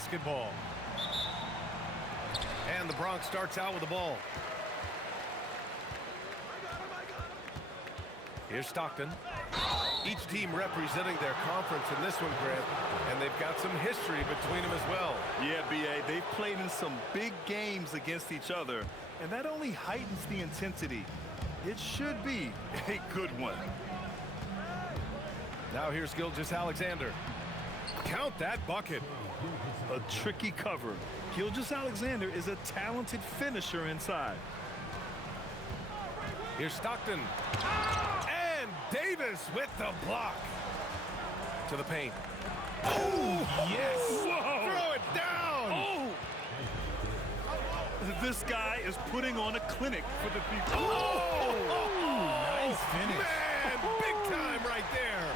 basketball. And the Bronx starts out with the ball. Here's Stockton. Each team representing their conference in this one, Grant, and they've got some history between them as well. Yeah, B.A., they've played in some big games against each other, and that only heightens the intensity. It should be a good one. Now here's Gilgeous-Alexander. Count that bucket. A tricky cover. Gilgeous-Alexander is a talented finisher inside. Here's Stockton. And Davis with the block. To the paint. Oh, yes. Whoa. Throw it down. Oh. This guy is putting on a clinic for the people. Oh. Nice finish. Man, big time right there.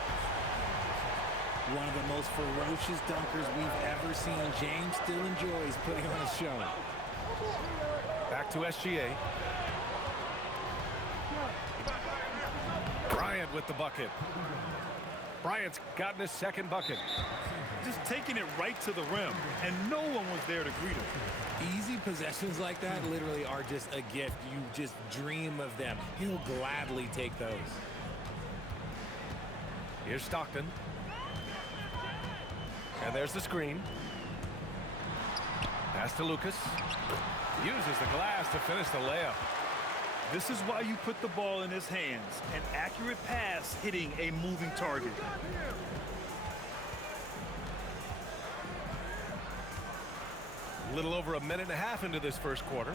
One of the most ferocious dunkers we've ever seen. James still enjoys putting on a show. Back to SGA. Bryant with the bucket. Bryant's gotten his second bucket. Just taking it right to the rim, and no one was there to greet him. Easy possessions like that literally are just a gift. You just dream of them. He'll gladly take those. Here's Stockton. And there's the screen. Pass to Lucas. Uses the glass to finish the layup. This is why you put the ball in his hands. An accurate pass hitting a moving target. A little over a minute and a half into this first quarter.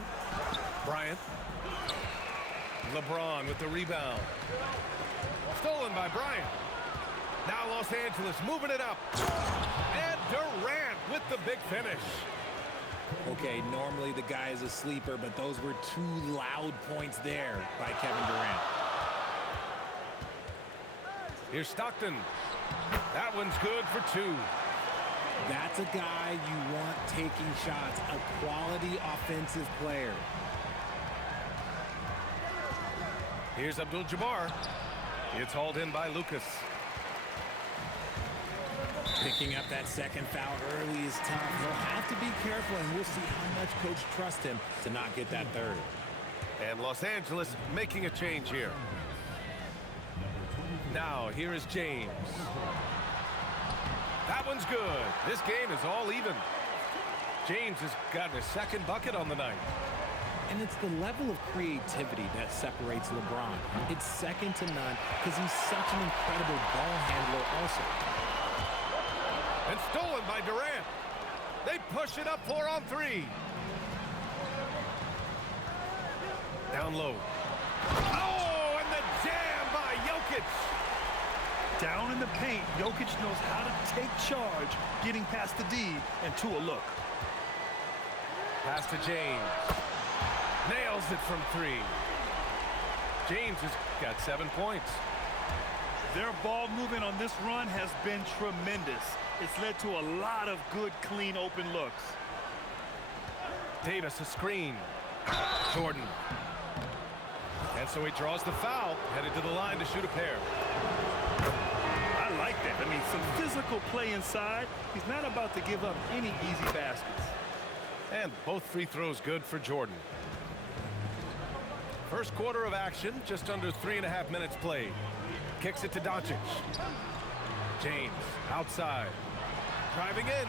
Bryant. LeBron with the rebound. Stolen by Bryant. Now Los Angeles moving it up. And Durant with the big finish. Okay, normally the guy is a sleeper, but those were two loud points there by Kevin Durant. Here's Stockton. That one's good for two. That's a guy you want taking shots, a quality offensive player. Here's Abdul-Jabbar. It's hauled in by Lucas. Picking up that second foul early is tough. He'll have to be careful, and we'll see how much coach trusts him to not get that third. And Los Angeles making a change here. Now, here is James. That one's good. This game is all even. James has gotten his second bucket on the night. And it's the level of creativity that separates LeBron. It's second to none because he's such an incredible ball handler also. And stolen by Durant. They push it up 4-on-3. Down low. Oh, and the jam by Jokic. Down in the paint, Jokic knows how to take charge, getting past the D and to a look. Pass to James. Nails it from three. James has got 7 points. Their ball movement on this run has been tremendous. It's led to a lot of good, clean, open looks. Davis a screen. Jordan. And so he draws the foul, headed to the line to shoot a pair. I like that. I mean, some physical play inside. He's not about to give up any easy baskets. And both free throws good for Jordan. First quarter of action, just under 3.5 minutes played. Kicks it to Doncic. James outside. Driving in.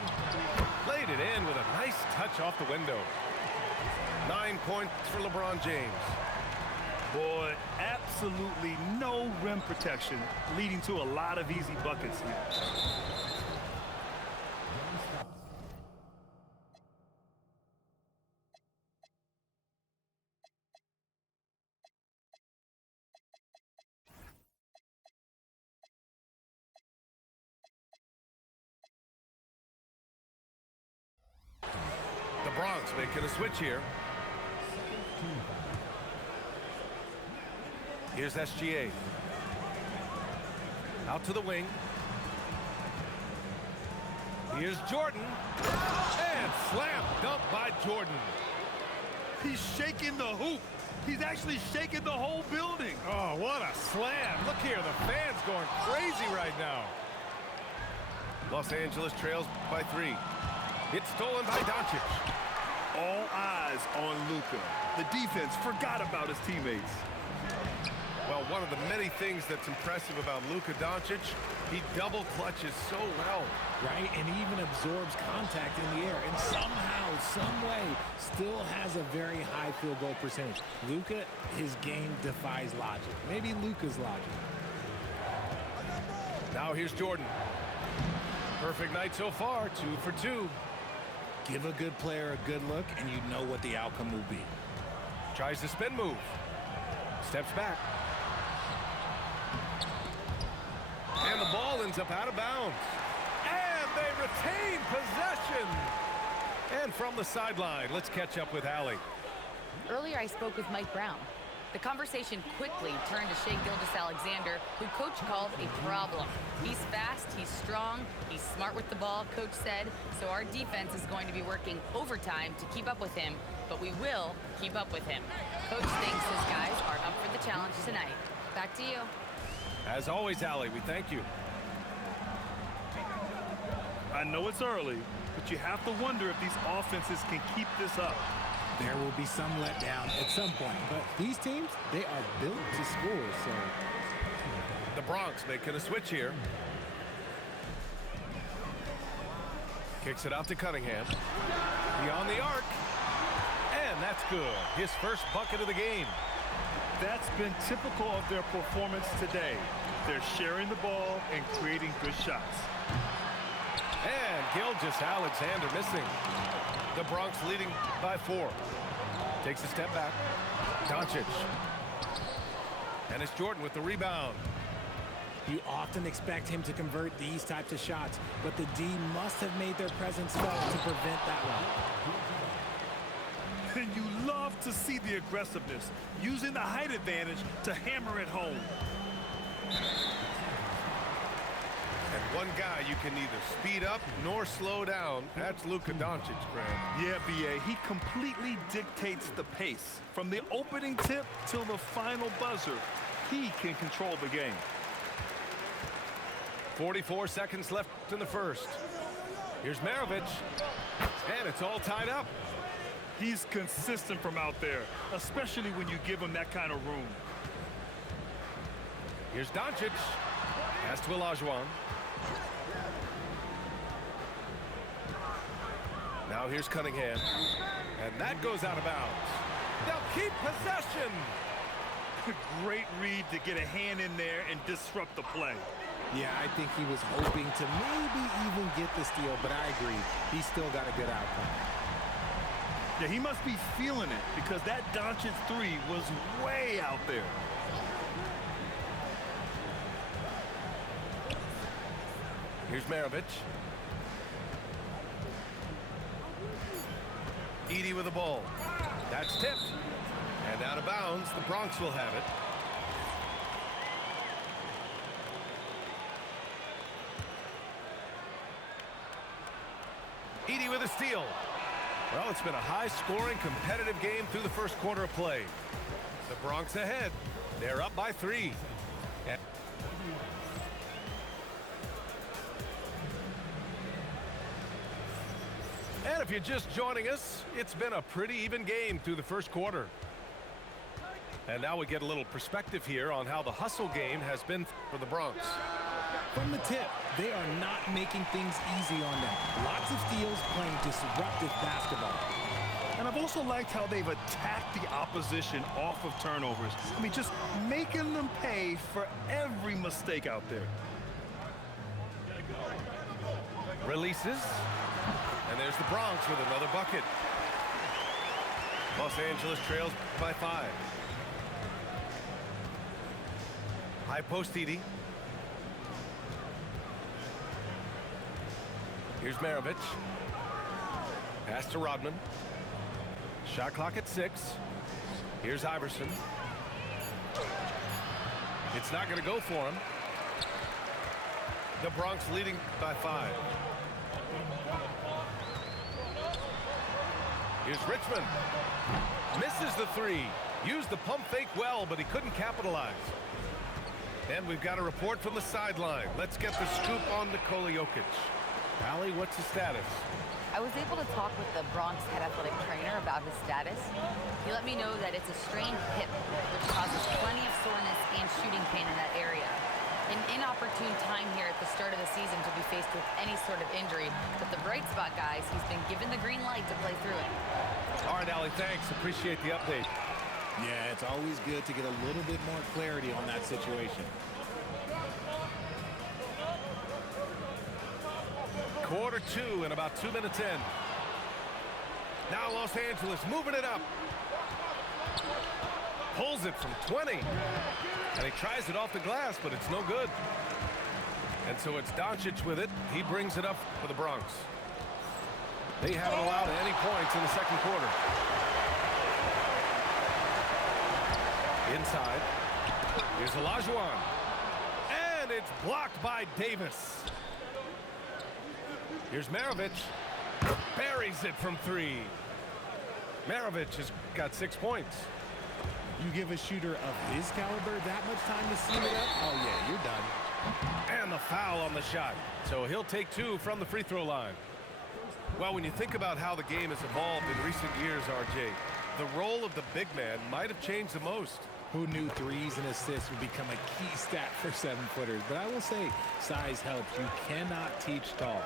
Laid it in with a nice touch off the window. 9 points for LeBron James. Boy, absolutely no rim protection, leading to a lot of easy buckets here. The Bronx making a switch here. Here's SGA. Out to the wing. Here's Jordan. And slam dunk by Jordan. He's shaking the hoop. He's actually shaking the whole building. Oh, what a slam. Look here, the fans going crazy right now. Los Angeles trails by 3. It's stolen by Doncic. All eyes on Luka. The defense forgot about his teammates. Well, one of the many things that's impressive about Luka Doncic, he double clutches so well. Right, and he even absorbs contact in the air, and somehow, some way, still has a very high field goal percentage. Luka, his game defies logic. Maybe Luka's logic. Now here's Jordan. Perfect night so far, 2 for 2. Give a good player a good look, and you know what the outcome will be. Tries the spin move. Steps back. And the ball ends up out of bounds. And they retain possession. And from the sideline, let's catch up with Allie. Earlier, I spoke with Mike Brown. The conversation quickly turned to Shai Gilgeous-Alexander, who Coach called a problem. He's fast, he's strong, he's smart with the ball, Coach said, so our defense is going to be working overtime to keep up with him, but we will keep up with him. Coach thinks his guys are up for the challenge tonight. Back to you. As always, Allie, we thank you. I know it's early, but you have to wonder if these offenses can keep this up. There will be some letdown at some point, but these teams, they are built to score, so... The Bronx making a switch here. Kicks it out to Cunningham. Beyond the arc. And that's good. His first bucket of the game. That's been typical of their performance today. They're sharing the ball and creating good shots. And Gilgeous-Alexander missing. The Bronx leading by 4. Takes a step back. Doncic. And it's Jordan with the rebound. You often expect him to convert these types of shots, but the D must have made their presence felt to prevent that one. And you love to see the aggressiveness, using the height advantage to hammer it home. And one guy you can neither speed up nor slow down. That's Luka Doncic, Grant. Yeah, B.A., he completely dictates the pace. From the opening tip till the final buzzer, he can control the game. 44 seconds left in the first. Here's Maravich. And it's all tied up. He's consistent from out there, especially when you give him that kind of room. Here's Doncic. Pass to Olajuwon. Now here's Cunningham. And that goes out of bounds. They'll keep possession. Great read to get a hand in there and disrupt the play. Yeah, I think he was hoping to maybe even get the steal, but I agree. He still got a good outcome. Yeah, he must be feeling it because that Doncic 3 was way out there. Here's Maravich. Edey with the ball. That's tipped. And out of bounds, the Bronx will have it. Edey with a steal. Well, it's been a high-scoring, competitive game through the first quarter of play. The Bronx ahead. They're up by 3. And if you're just joining us, it's been a pretty even game through the first quarter. And now we get a little perspective here on how the hustle game has been for the Bronx. From the tip, they are not making things easy on them. Lots of steals, playing disruptive basketball. And I've also liked how they've attacked the opposition off of turnovers. I mean, just making them pay for every mistake out there. Releases. And there's the Bronx with another bucket. Los Angeles trails by 5. High post Edey. Here's Maravich. Pass to Rodman. Shot clock at 6. Here's Iverson. It's not going to go for him. The Bronx leading by 5. Here's Richmond. Misses the 3. Used the pump fake well, but he couldn't capitalize. And we've got a report from the sideline. Let's get the scoop on Nikola Jokic. Allie, what's the status? I I was able to talk with the Bronx head athletic trainer about his status. He let me know that it's a strained hip, which causes plenty of soreness and shooting pain in that area. An inopportune time here at the start of the season to be faced with any sort of injury, but the bright spot, guys, he's been given the green light to play through it. All right, Allie, thanks. Appreciate the update. Yeah, it's always good to get a little bit more clarity on that situation. Quarter 2 and about 2 minutes in. Now Los Angeles moving it up. Pulls it from 20. And he tries it off the glass, but it's no good. And so it's Doncic with it. He brings it up for the Bronx. They haven't allowed any points in the second quarter. Inside. Here's Olajuwon. And it's blocked by Davis. Here's Maravich. Buries it from 3. Maravich has got 6 points. You give a shooter of his caliber that much time to seal it up? Oh, yeah, you're done. And the foul on the shot. So he'll take 2 from the free throw line. Well, when you think about how the game has evolved in recent years, RJ, the role of the big man might have changed the most. Who knew threes and assists would become a key stat for 7-footers? But I will say, size helps. You cannot teach tall.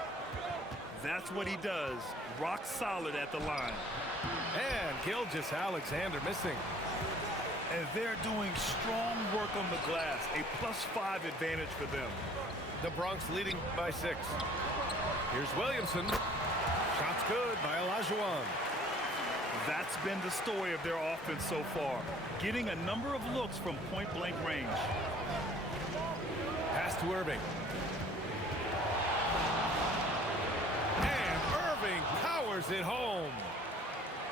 That's what he does. Rock solid at the line. And Gilgeous-Alexander missing. And they're doing strong work on the glass. A +5 advantage for them. The Bronx leading by 6. Here's Williamson. Shot's good by Olajuwon. That's been the story of their offense so far. Getting a number of looks from point-blank range. Pass to Irving. And Irving powers it home.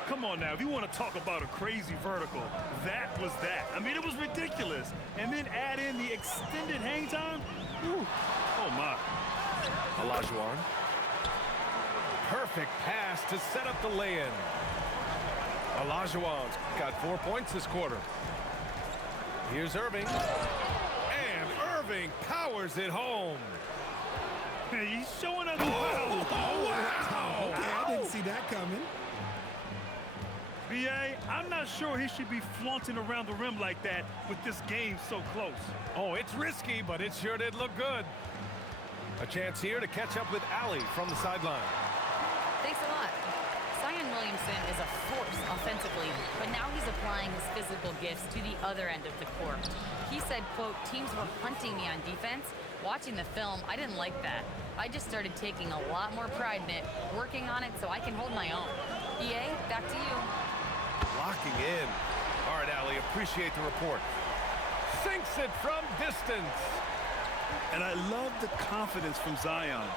Come on now, if you want to talk about a crazy vertical, that was that. I mean, it was ridiculous. And then add in the extended hang time. Whew. Oh, my. Olajuwon. Perfect pass to set up the lay-in. Olajuwon's got 4 points this quarter. Here's Irving. And Irving powers it home. He's showing us. Oh, wow. Okay, I didn't see that coming. BA, I'm not sure he should be flaunting around the rim like that with this game so close. Oh, it's risky, but it sure did look good. A chance here to catch up with Allie from the sideline. Thanks a lot. Zion Williamson is a force offensively, but now he's applying his physical gifts to the other end of the court. He said, quote, teams were hunting me on defense. Watching the film, I didn't like that. I just started taking a lot more pride in it, working on it so I can hold my own. EA, back to you. Locking in. All right, Allie, appreciate the report. Sinks it from distance. And I love the confidence from Zion.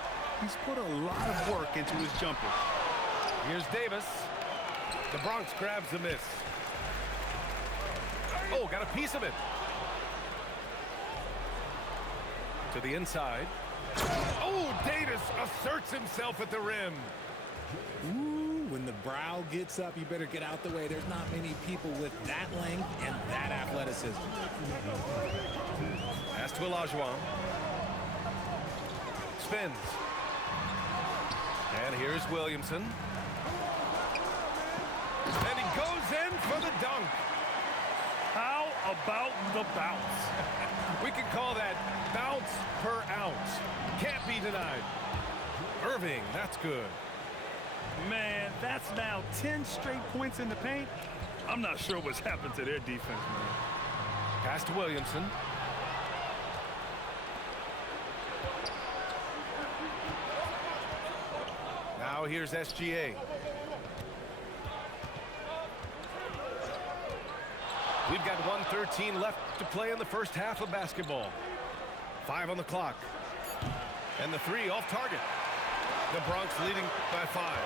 He's put a lot of work into his jumper. Here's Davis. The Bronx grabs the miss. Oh, got a piece of it. To the inside. Oh, Davis asserts himself at the rim. Ooh, when the brow gets up, you better get out the way. There's not many people with that length and that athleticism. Pass to Olajuwon. Spins. And here's Williamson. And he goes in for the dunk. How about the bounce? We can call that bounce per ounce. Can't be denied. Irving, that's good. Man, that's now 10 straight points in the paint. I'm not sure what's happened to their defense, man. Pass to Williamson. Now here's SGA. We've got 1:13 left to play in the first half of basketball. 5 on the clock. And the 3 off target. The Bronx leading by 5.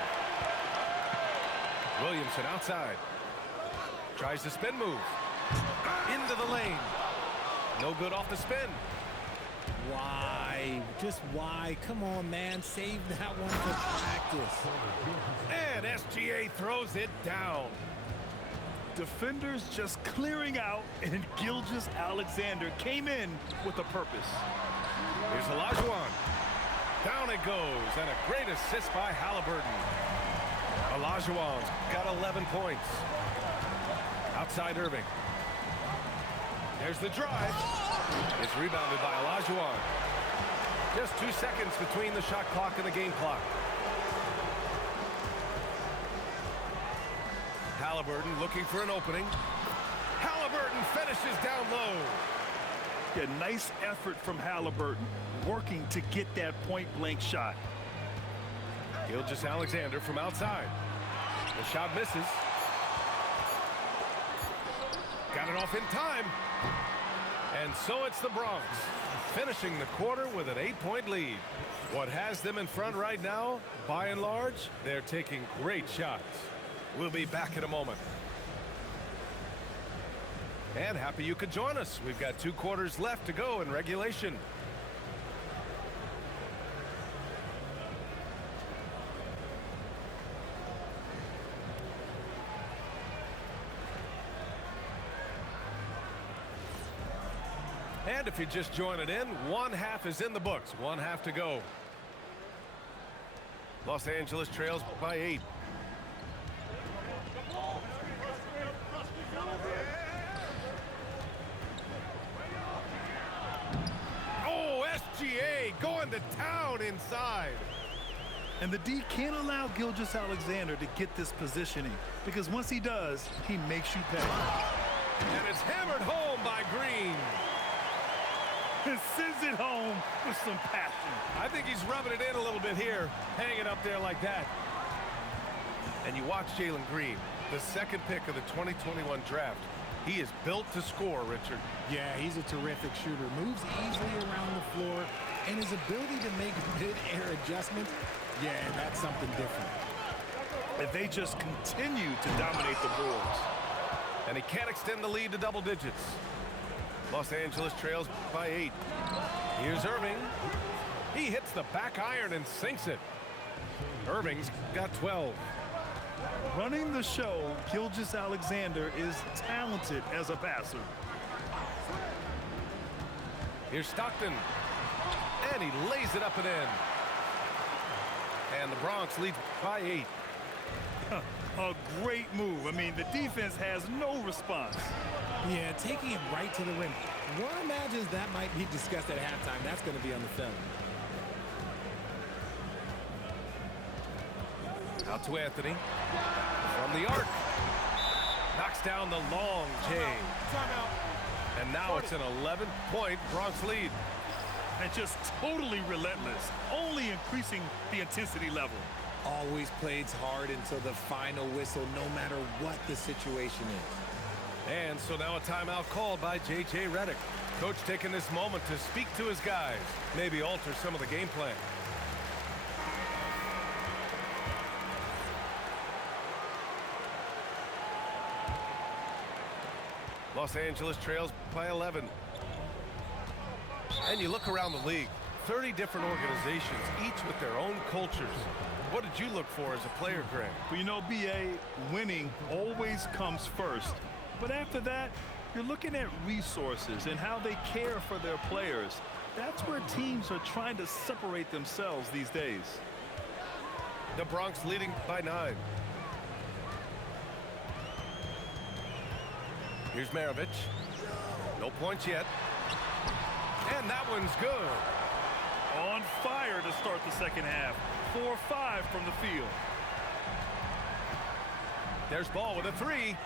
Williamson outside. Tries the spin move. Into the lane. No good off the spin. Why? Just why? Come on, man. Save that one for practice. And SGA throws it down. Defenders just clearing out, and Gilgeous-Alexander came in with a purpose. Here's Olajuwon. Down it goes, and a great assist by Halliburton. Olajuwon's got 11 points. Outside Irving. There's the drive. It's rebounded by Olajuwon. Just 2 seconds between the shot clock and the game clock. Halliburton looking for an opening. Halliburton finishes down low. Yeah, nice effort from Halliburton, working to get that point-blank shot. Gilgeous-Alexander from outside. The shot misses. Got it off in time. And so it's the Bronx, finishing the quarter with an 8-point lead. What has them in front right now, by and large, they're taking great shots. We'll be back in a moment. And happy you could join us. We've got 2 quarters left to go in regulation. And if you just join it in, 1/2 is in the books. 1/2 to go. Los Angeles trails by 8. Oh, SGA going to town inside. And the D can't allow Gilgeous-Alexander to get this positioning, because once he does, he makes you pay. And it's hammered home by Green. And sends it home with some passion. I think he's rubbing it in a little bit here, hanging up there like that. And you watch Jalen Green, the second pick of the 2021 draft. He is built to score, Richard. Yeah, he's a terrific shooter. Moves easily around the floor, and his ability to make mid-air adjustments, yeah, that's something different. If they just continue to dominate the boards. And he can't extend the lead to double digits. Los Angeles trails by 8. Here's Irving. He hits the back iron and sinks it. Irving's got 12. Running the show, Gilgeous-Alexander is talented as a passer. Here's Stockton. And he lays it up and in. And the Bronx leads by 8. A great move. I mean, the defense has no response. Yeah, taking it right to the rim. One imagines that might be discussed at halftime. That's going to be on the film. Out to Anthony. From the arc. Knocks down the long J. And now it's an 11-point Bronx lead. And just totally relentless, only increasing the intensity level. Always plays hard until the final whistle, no matter what the situation is. And so now a timeout called by J.J. Redick. Coach taking this moment to speak to his guys, maybe alter some of the game plan. Los Angeles trails by 11. And you look around the league, 30 different organizations, each with their own cultures. What did you look for as a player, Greg? Well, you know, B.A., winning always comes first. But after that, you're looking at resources and how they care for their players. That's where teams are trying to separate themselves these days. The Bronx leading by 9. Here's Maravich. No points yet. And that one's good. On fire to start the second half. 4-5 from the field. There's Ball with a 3.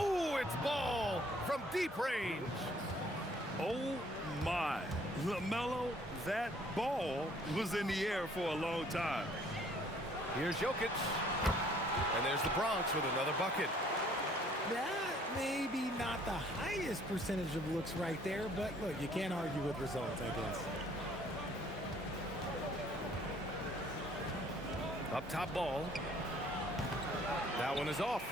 Ooh, it's Ball from deep range. Oh, my. LaMelo, that ball was in the air for a long time. Here's Jokic. And there's the Bronx with another bucket. That maybe not the highest percentage of looks right there, but look, you can't argue with results, I guess. Up top Ball. That one is off.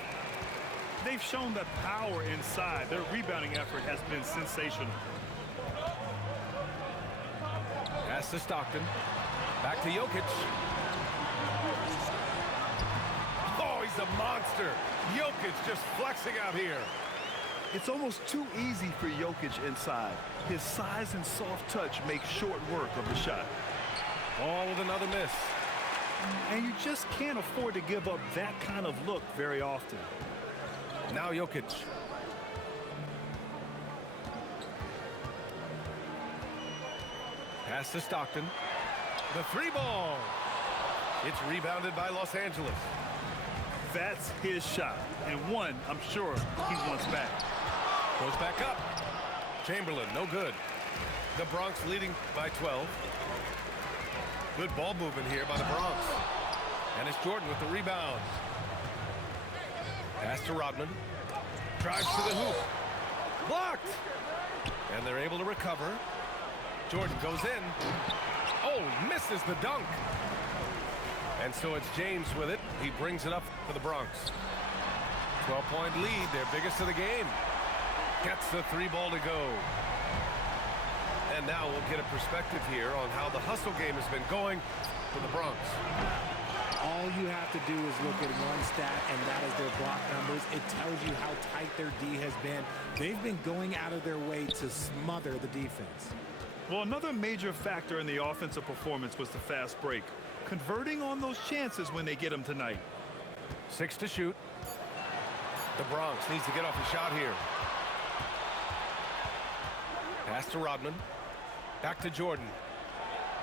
They've shown that power inside. Their rebounding effort has been sensational. Pass to Stockton. Back to Jokic. Oh, he's a monster. Jokic just flexing out here. It's almost too easy for Jokic inside. His size and soft touch make short work of the shot. Ball with another miss. And you just can't afford to give up that kind of look very often. Now Jokic. Pass to Stockton. The three ball. It's rebounded by Los Angeles. That's his shot, and one I'm sure he wants back. Goes back up. Chamberlain, no good. The Bronx leading by 12. Good ball movement here by the Bronx. And it's Jordan with the rebound. Pass to Rodman. Drives to the hoop. Blocked. And they're able to recover. Jordan goes in. Oh, misses the dunk. And so it's James with it. He brings it up for the Bronx. 12-point lead, their biggest of the game. Gets the three ball to go. And now we'll get a perspective here on how the hustle game has been going for the Bronx. All you have to do is look at one stat, and that is their block numbers. It tells you how tight their D has been. They've been going out of their way to smother the defense. Well, another major factor in the offensive performance was the fast break. Converting on those chances when they get them tonight. 6 to shoot. The Bronx needs to get off a shot here. Pass to Rodman. Back to Jordan.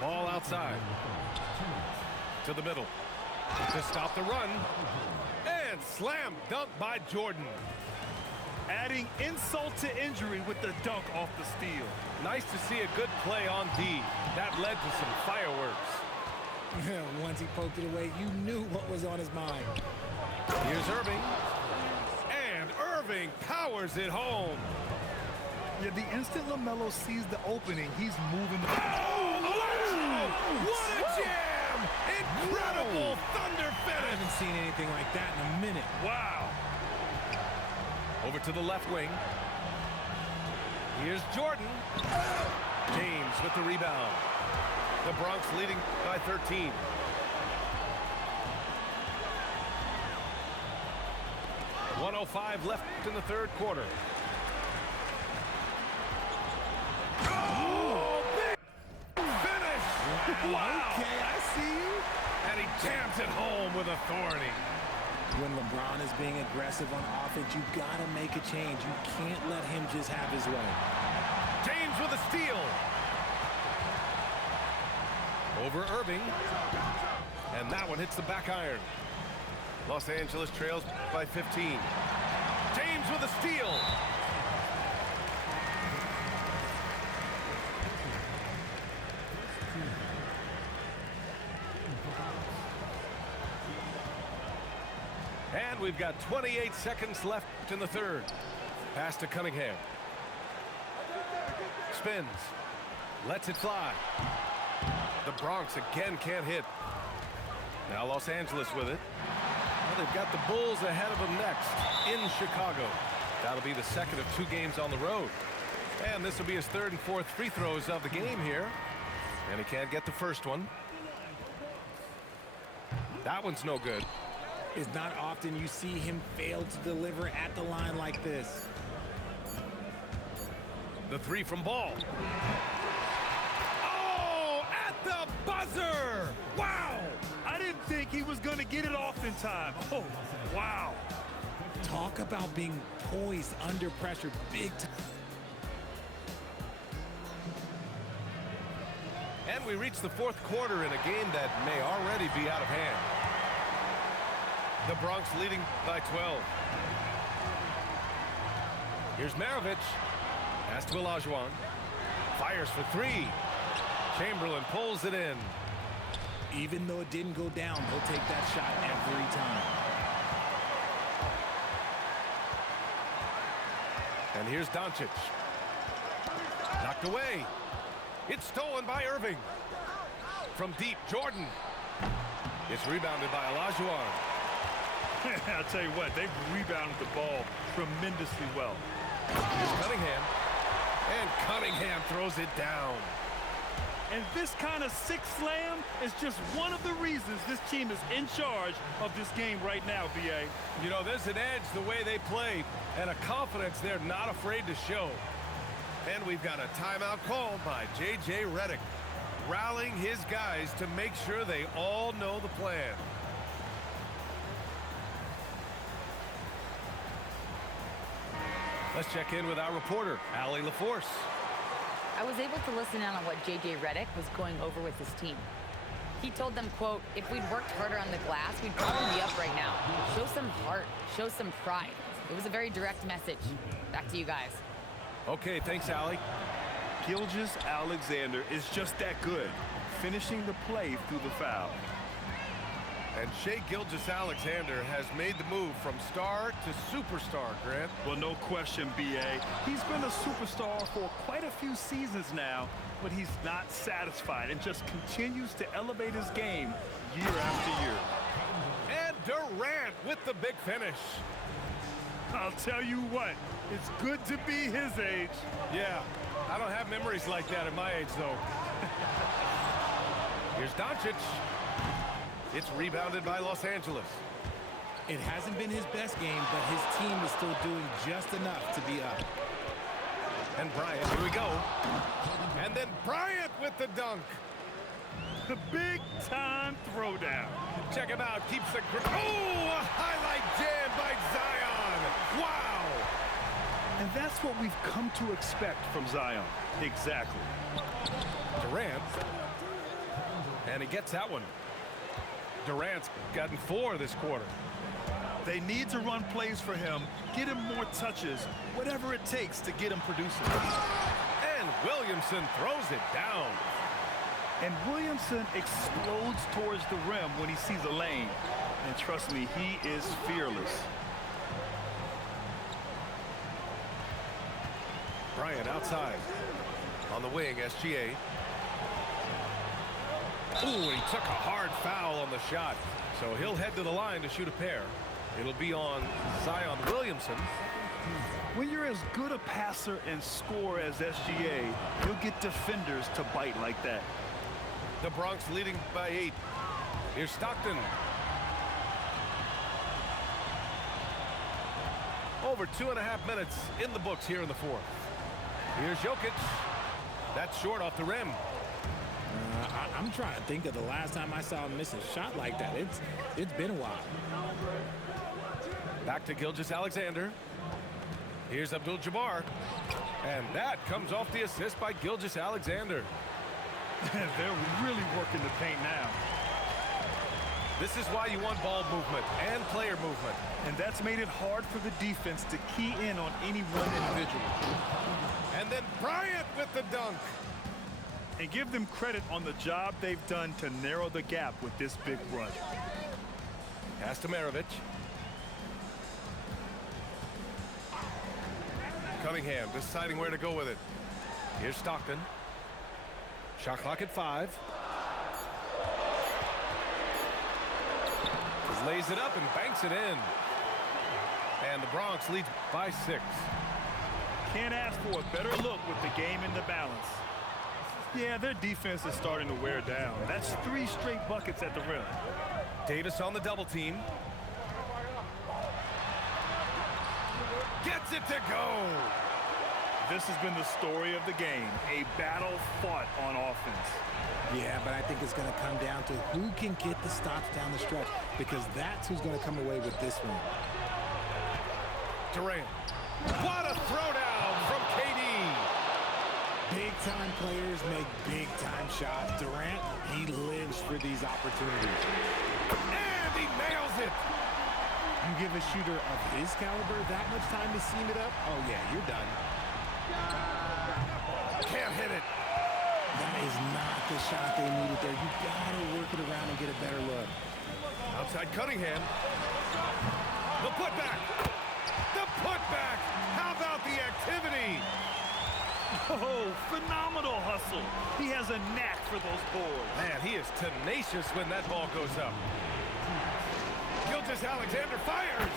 Ball outside. To the middle. To stop the run. And slam dunk by Jordan. Adding insult to injury with the dunk off the steal. Nice to see a good play on D. That led to some fireworks. Once he poked it away, you knew what was on his mind. Here's Irving. And Irving powers it home. Yeah, the instant LaMelo sees the opening, he's moving. Oh, what a jam! Incredible thunder I finish. haven't seen anything like that in a minute. Wow. Over to the left wing. Here's Jordan. James with the rebound. The Bronx leading by 13. .105 left in the third quarter. Oh, big finish! Wow! Okay, I see you. And he jams it home with authority. When LeBron is being aggressive on offense, you gotta make a change. You can't let him just have his way. James with a steal. Over Irving. And that one hits the back iron. Los Angeles trails by 15. James with a steal. And we've got 28 seconds left in the third. Pass to Cunningham. Spins. Lets it fly. The Bronx again can't hit. Now Los Angeles with it. Well, they've got the Bulls ahead of them next in Chicago. That'll be the second of 2 games on the road. And this will be his third and fourth free throws of the game here. And he can't get the first one. That one's no good. It's not often you see him fail to deliver at the line like this. The three from Ball. Oh, at the buzzer! Wow! I didn't think he was going to get it off in time. Oh, wow. Talk about being poised under pressure big time. And we reach the fourth quarter in a game that may already be out of hand. The Bronx leading by 12. Here's Maravich. Pass to Olajuwon. Fires for 3. Chamberlain pulls it in. Even though it didn't go down, he'll take that shot every time. And here's Doncic. Knocked away. It's stolen by Irving. From deep, Jordan. It's rebounded by Olajuwon. I'll tell you what, they've rebounded the ball tremendously well. Here's Cunningham. And Cunningham throws it down. And this kind of six slam is just one of the reasons this team is in charge of this game right now, B.A. You know, there's an edge the way they play and a confidence they're not afraid to show. And we've got a timeout called by J.J. Redick. rallying his guys to make sure they all know the plan. Let's check in with our reporter, Allie LaForce. I was able to listen in on what J.J. Redick was going over with his team. He told them, quote, if we'd worked harder on the glass, we'd probably be up right now. Show some heart. Show some pride. It was a very direct message. Back to you guys. Okay, thanks, Allie. Gilgeous-Alexander is just that good, finishing the play through the foul. And Shai Gilgeous-Alexander has made the move from star to superstar, Grant. Well, no question, B.A. He's been a superstar for quite a few seasons now, but he's not satisfied and just continues to elevate his game year after year. And Durant with the big finish. I'll tell you what, it's good to be his age. Yeah, I don't have memories like that at my age, though. Here's Doncic. It's rebounded by Los Angeles. It hasn't been his best game, but his team is still doing just enough to be up. And Bryant, here we go. And then Bryant with the dunk. The big-time throwdown. Check him out. Keeps the grip. Oh, a highlight jam by Zion. Wow. And that's what we've come to expect from Zion. Exactly. Durant. And he gets that one. Durant's gotten 4 this quarter. They need to run plays for him, get him more touches, whatever it takes to get him producing. And Williamson throws it down. And Williamson explodes towards the rim when he sees a lane. And trust me, he is fearless. Bryant outside. On the wing, SGA. Ooh, he took a hard foul on the shot. So he'll head to the line to shoot a pair. It'll be on Zion Williamson. When you're as good a passer and scorer as SGA, you'll get defenders to bite like that. The Bronx leading by 8. Here's Stockton. Over 2.5 minutes in the books here in the fourth. Here's Jokic. That's short off the rim. I'm trying to think of the last time I saw him miss a shot like that. It's been a while. Back to Gilgeous-Alexander. Here's Abdul-Jabbar. And that comes off the assist by Gilgeous-Alexander. They're really working the paint now. This is why you want ball movement and player movement. And that's made it hard for the defense to key in on any one individual. And then Bryant with the dunk. And give them credit on the job they've done to narrow the gap with this big run. Pass to Maravich. Cunningham deciding where to go with it. Here's Stockton. Shot clock at 5. He lays it up and banks it in. And the Bronx leads by 6. Can't ask for a better look with the game in the balance. Yeah, their defense is starting to wear down. That's 3 straight buckets at the rim. Davis on the double team. Gets it to go. This has been the story of the game, a battle fought on offense. Yeah, but I think it's going to come down to who can get the stops down the stretch, because that's who's going to come away with this one. Durant. What a throwdown from KD. Big-time players make big-time shots. Durant, he lives for these opportunities. And he nails it. You give a shooter of his caliber that much time to seam it up, oh yeah, you're done. Can't hit it. That is not the shot they needed there. You gotta work it around and get a better look. Outside Cunningham. The putback. The putback. How about the activity? Oh, phenomenal hustle. He has a knack for those boards. Man, he is tenacious when that ball goes up. Gilgeous-Alexander fires.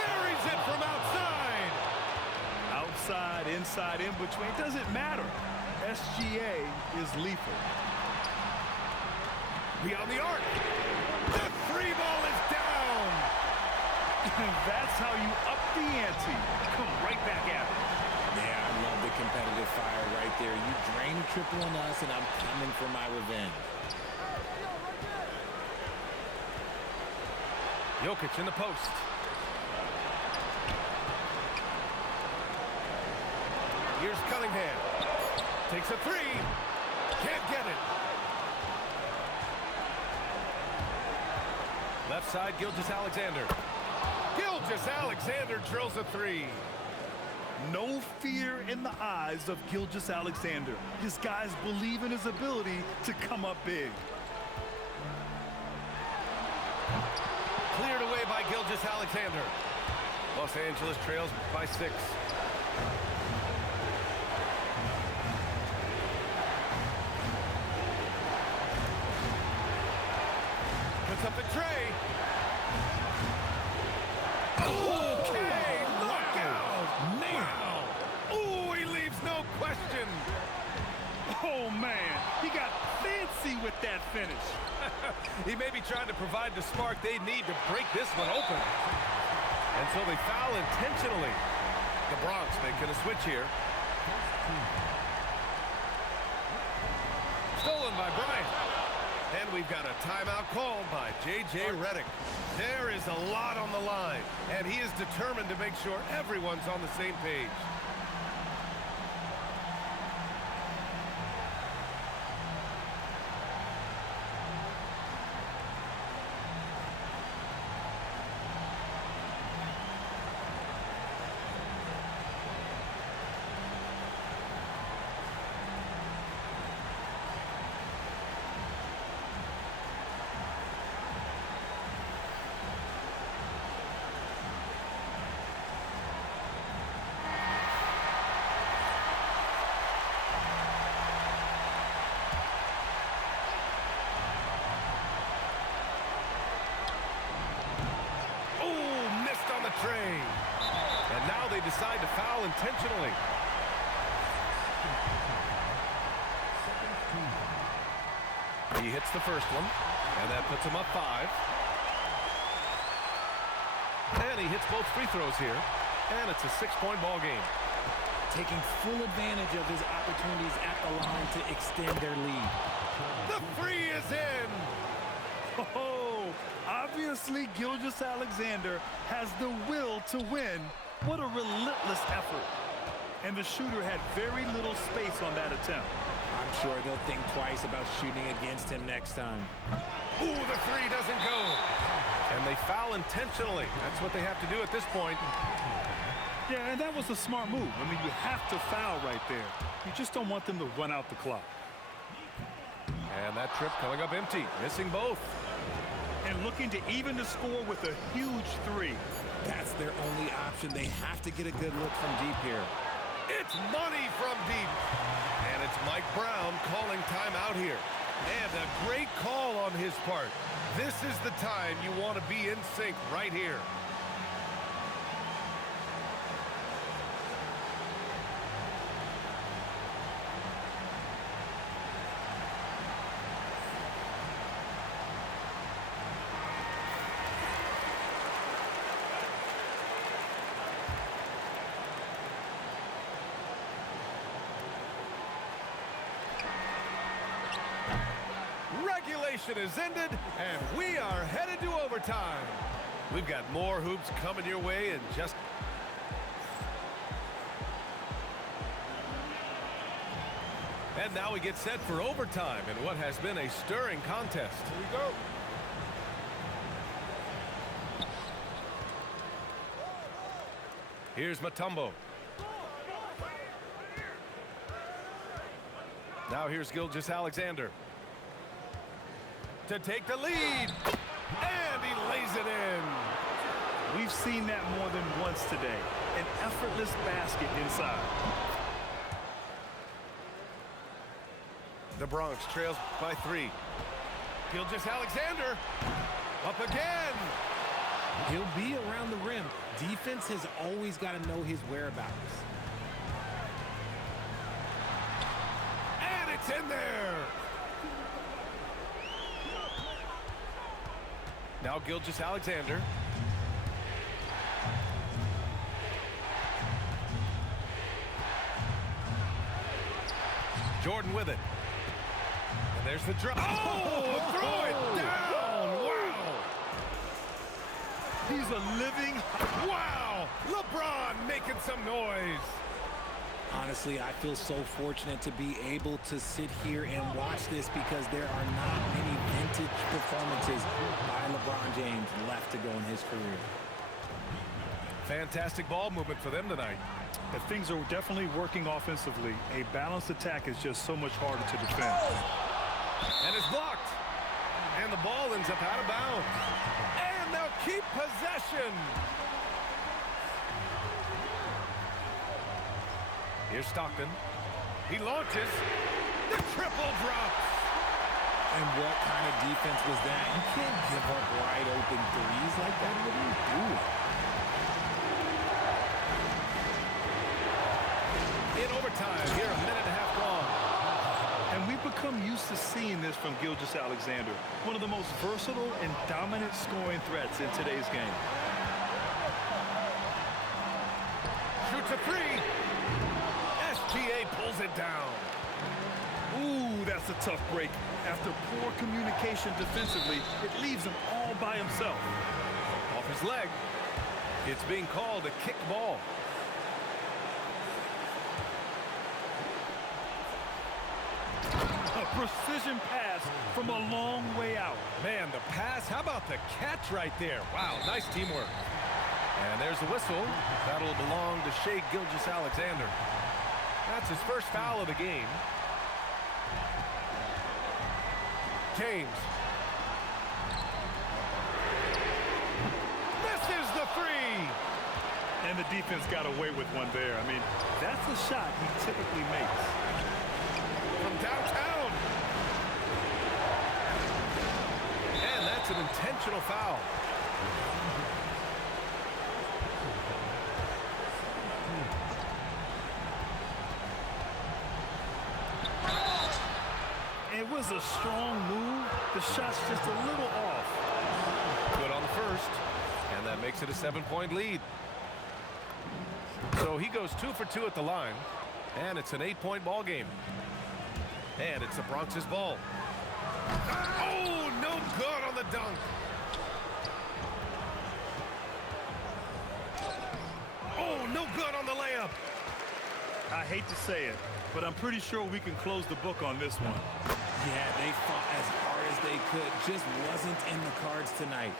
Buries it from outside. Outside, inside, in between, it doesn't matter. SGA is lethal. Beyond the arc. The 3 ball is down. That's how you up the ante. Come right back at it. Yeah, I love the competitive fire right there. You drain a triple on us, and I'm coming for my revenge. Jokic in the post. Here's Cunningham. Takes a three. Can't get it. Left side, Gilgeous-Alexander. Gilgeous-Alexander drills a three. No fear in the eyes of Gilgeous-Alexander. His guys believe in his ability to come up big. Cleared away by Gilgeous-Alexander. Los Angeles trails by 6. Puts up the tray. Okay, knockout. Man. Wow. Oh, he leaves no question. Oh, man, he got fancy with that finish. He may be trying to provide the spark they need to break this one open. And so they foul intentionally. The Bronx making a switch here. Stolen by Bryant. And we've got a timeout called by J.J. Redick. There is a lot on the line, and he is determined to make sure everyone's on the same page. Tray. And now they decide to foul intentionally. He hits the first one, and that puts him up 5. And he hits both free throws here, and it's a 6-point ball game. Taking full advantage of his opportunities at the line to extend their lead. The three is in. Oh, obviously Gilgeous-Alexander has the will to win. What a relentless effort. And the shooter had very little space on that attempt. I'm sure they'll think twice about shooting against him next time. Ooh, the three doesn't go. And they foul intentionally. That's what they have to do at this point. Yeah, and that was a smart move. I mean, you have to foul right there. You just don't want them to run out the clock. And that trip coming up empty, missing both. And looking to even the score with a huge three. That's their only option. They have to get a good look from deep here. It's money from deep. And it's Mike Brown calling timeout here. And a great call on his part. This is the time you want to be in sync right here. Regulation is ended, and we are headed to overtime. We've got more hoops coming your way in just... And now we get set for overtime in what has been a stirring contest. Here we go. Here's Mutombo. Now here's Gilgeous-Alexander to take the lead, and he lays it in. We've seen that more than once today. An effortless basket inside. The Bronx trails by 3. Gilgeous-Alexander up again. He'll be around the rim. Defense has always got to know his whereabouts. And it's in there. Now Gilgeous-Alexander. Jordan with it. And there's the drop. Oh, throw it down. Wow. He's a living... Wow. LeBron making some noise. Honestly, I feel so fortunate to be able to sit here and watch this because there are not many vintage performances by LeBron James left to go in his career. Fantastic ball movement for them tonight. But things are definitely working offensively. A balanced attack is just so much harder to defend. And it's blocked. And the ball ends up out of bounds. And they'll keep possession. Here's Stockton. He launches. The triple drops. And what kind of defense was that? You can't give up wide open threes like that. What are you doing? In overtime, here a minute and a half gone. And we've become used to seeing this from Gilgeous-Alexander, one of the most versatile and dominant scoring threats in today's game. Shoots a three. SGA pulls it down. Ooh, that's a tough break. After poor communication defensively, it leaves him all by himself. Off his leg. It's being called a kick ball. A precision pass from a long way out. Man, the pass. How about the catch right there? Wow, nice teamwork. And there's the whistle. That'll belong to Shai Gilgeous-Alexander. That's his first foul of the game. James. Misses the three. And the defense got away with one there. I mean, that's a shot he typically makes. From downtown. And that's an intentional foul. It was a strong move. The shot's just a little off. Good on the first. And that makes it a 7-point lead. So he goes 2 for 2 at the line. And it's an 8-point ball game. And it's the Bronx's ball. Oh, no good on the dunk. Oh, no good on the layup. I hate to say it, but I'm pretty sure we can close the book on this one. Yeah, they fought as hard as they could. Just wasn't in the cards tonight.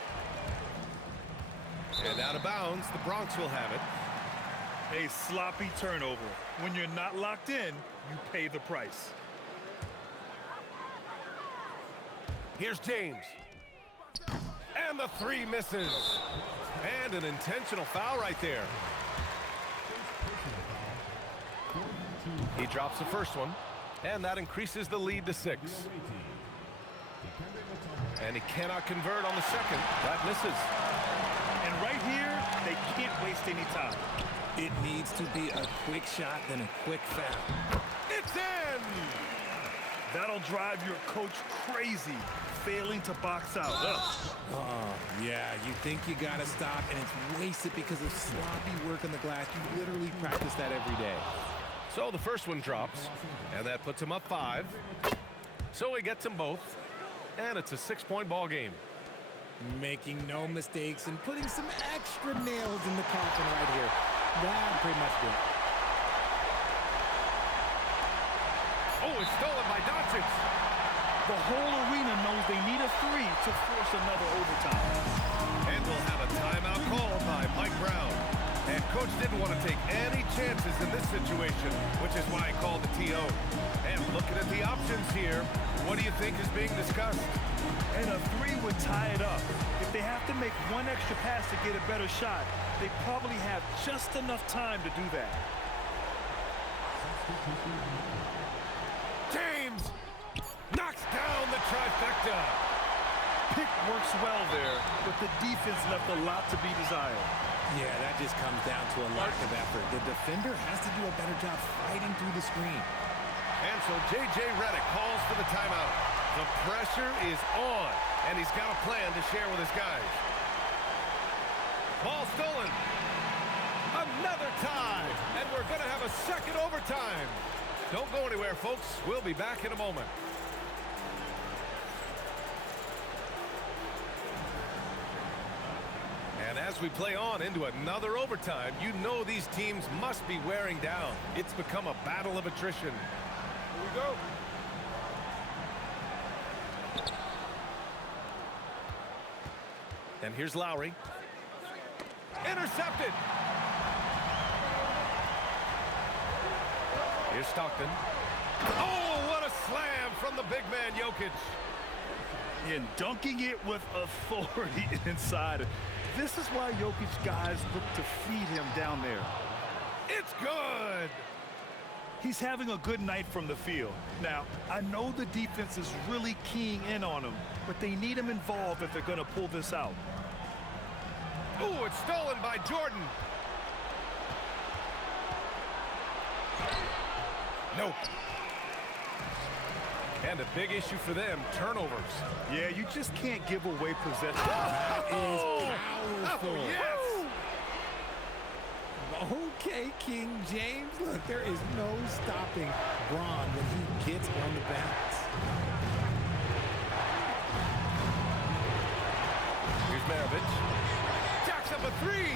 And out of bounds, the Bronx will have it. A sloppy turnover. When you're not locked in, you pay the price. Here's James. And the three misses. And an intentional foul right there. He drops the first one, and that increases the lead to 6. And he cannot convert on the second. That misses. And right here, they can't waste any time. It needs to be a quick shot, then a quick foul. It's in! That'll drive your coach crazy, failing to box out. Oh, yeah, you think you gotta stop, and it's wasted because of sloppy work on the glass. You literally practice that every day. So the first one drops, and that puts him up 5. So he gets them both, and it's a 6-point ball game. Making no mistakes and putting some extra nails in the coffin right here. That pretty much did. Oh, it's stolen by Doncic. The whole arena knows they need a 3 to force another overtime. And we'll have a timeout called by Mike Brown. And coach didn't want to take any chances in this situation, which is why he called the TO. And looking at the options here, what do you think is being discussed? And a 3 would tie it up. If they have to make one extra pass to get a better shot, they probably have just enough time to do that. James knocks down the trifecta. Pick works well there, but the defense left a lot to be desired. Yeah, that just comes down to a lack of effort. The defender has to do a better job fighting through the screen. And so J.J. Redick calls for the timeout. The pressure is on, and he's got a plan to share with his guys. Ball stolen. Another tie, and we're going to have a second overtime. Don't go anywhere, folks. We'll be back in a moment. And as we play on into another overtime, you know these teams must be wearing down. It's become a battle of attrition. Here we go. And here's Lowry. Intercepted. Here's Stockton. Oh, what a slam from the big man, Jokic. And dunking it with authority inside. This is why Jokic guys look to feed him down there. It's good. He's having a good night from the field. Now, I know the defense is really keying in on him, but they need him involved if they're going to pull this out. Oh, it's stolen by Jordan. Nope. And a big issue for them, turnovers. Yeah, you just can't give away possession. That is powerful. Oh, yes. Okay, King James. Look, there is no stopping Bron when he gets on the bounce. Here's Maravich. Jacks up a three.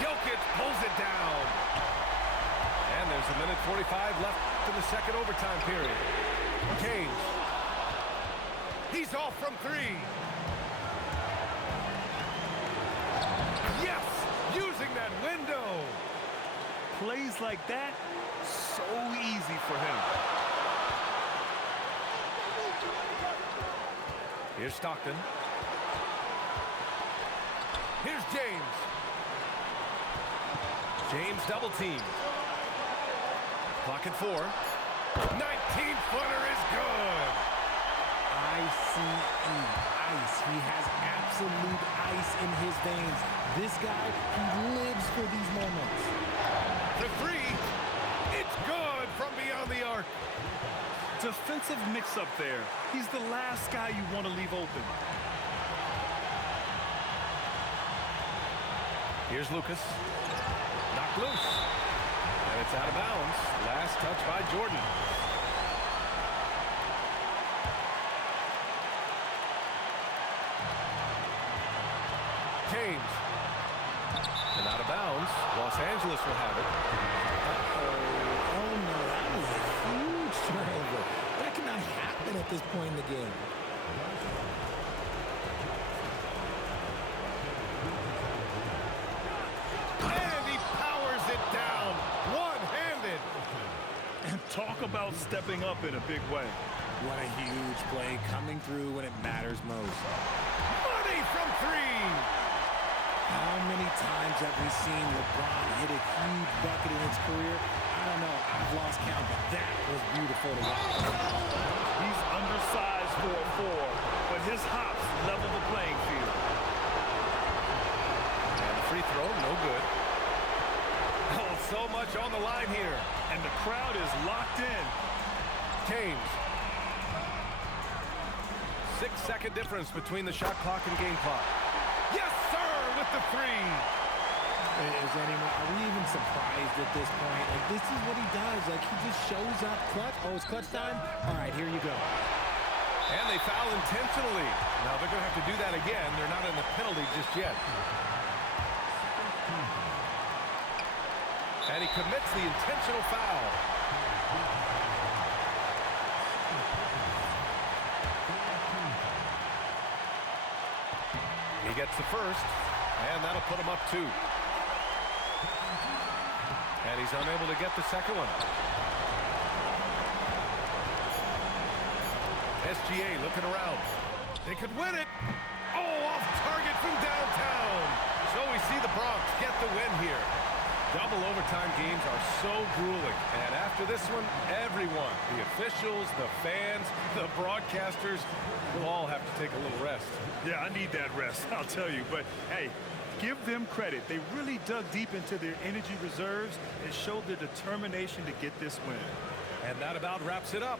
Jokic pulls it down. And there's a minute 45 left in the second overtime period. James. He's off from three. Yes! Using that window. Plays like that, so easy for him. Here's Stockton. Here's James. James double team. Clock at 4. 19-footer is good. I-C-E, ice. He has absolute ice in his veins. This guy, he lives for these moments. The three. It's good from beyond the arc. Defensive mix-up there. He's the last guy you want to leave open. Here's Lucas. Knocked loose. And it's out of bounds. Last touch by Jordan. James. And out of bounds. Los Angeles will have it. Oh no, that was a huge turnover. That cannot happen at this point in the game. And he powers it down. One-handed. And talk about stepping up in a big way. What a huge play coming through when it matters most. Money from three. How many times have we seen LeBron hit a huge bucket in his career? I don't know. I've lost count, but that was beautiful to watch. He's undersized for a 4, but his hops level the playing field. And the free throw, no good. Oh, so much on the line here. And the crowd is locked in. James. 6-second difference between the shot clock and game clock. Yes, sir, with the three. Are we even surprised at this point? Like, this is what he does. Like, he just shows up clutch. Oh, it's clutch time? All right, here you go. And they foul intentionally. Now they're going to have to do that again. They're not in the penalty just yet. And he commits the intentional foul. He gets the first, and that'll put him up 2. And he's unable to get the second one. SGA looking around. They could win it. Oh, off target from downtown. So we see the Bronx get the win here. Double overtime games are so grueling. And after this one, everyone, the officials, the fans, the broadcasters, will all have to take a little rest. Yeah, I need that rest, I'll tell you. But, hey, give them credit. They really dug deep into their energy reserves and showed their determination to get this win. And that about wraps it up.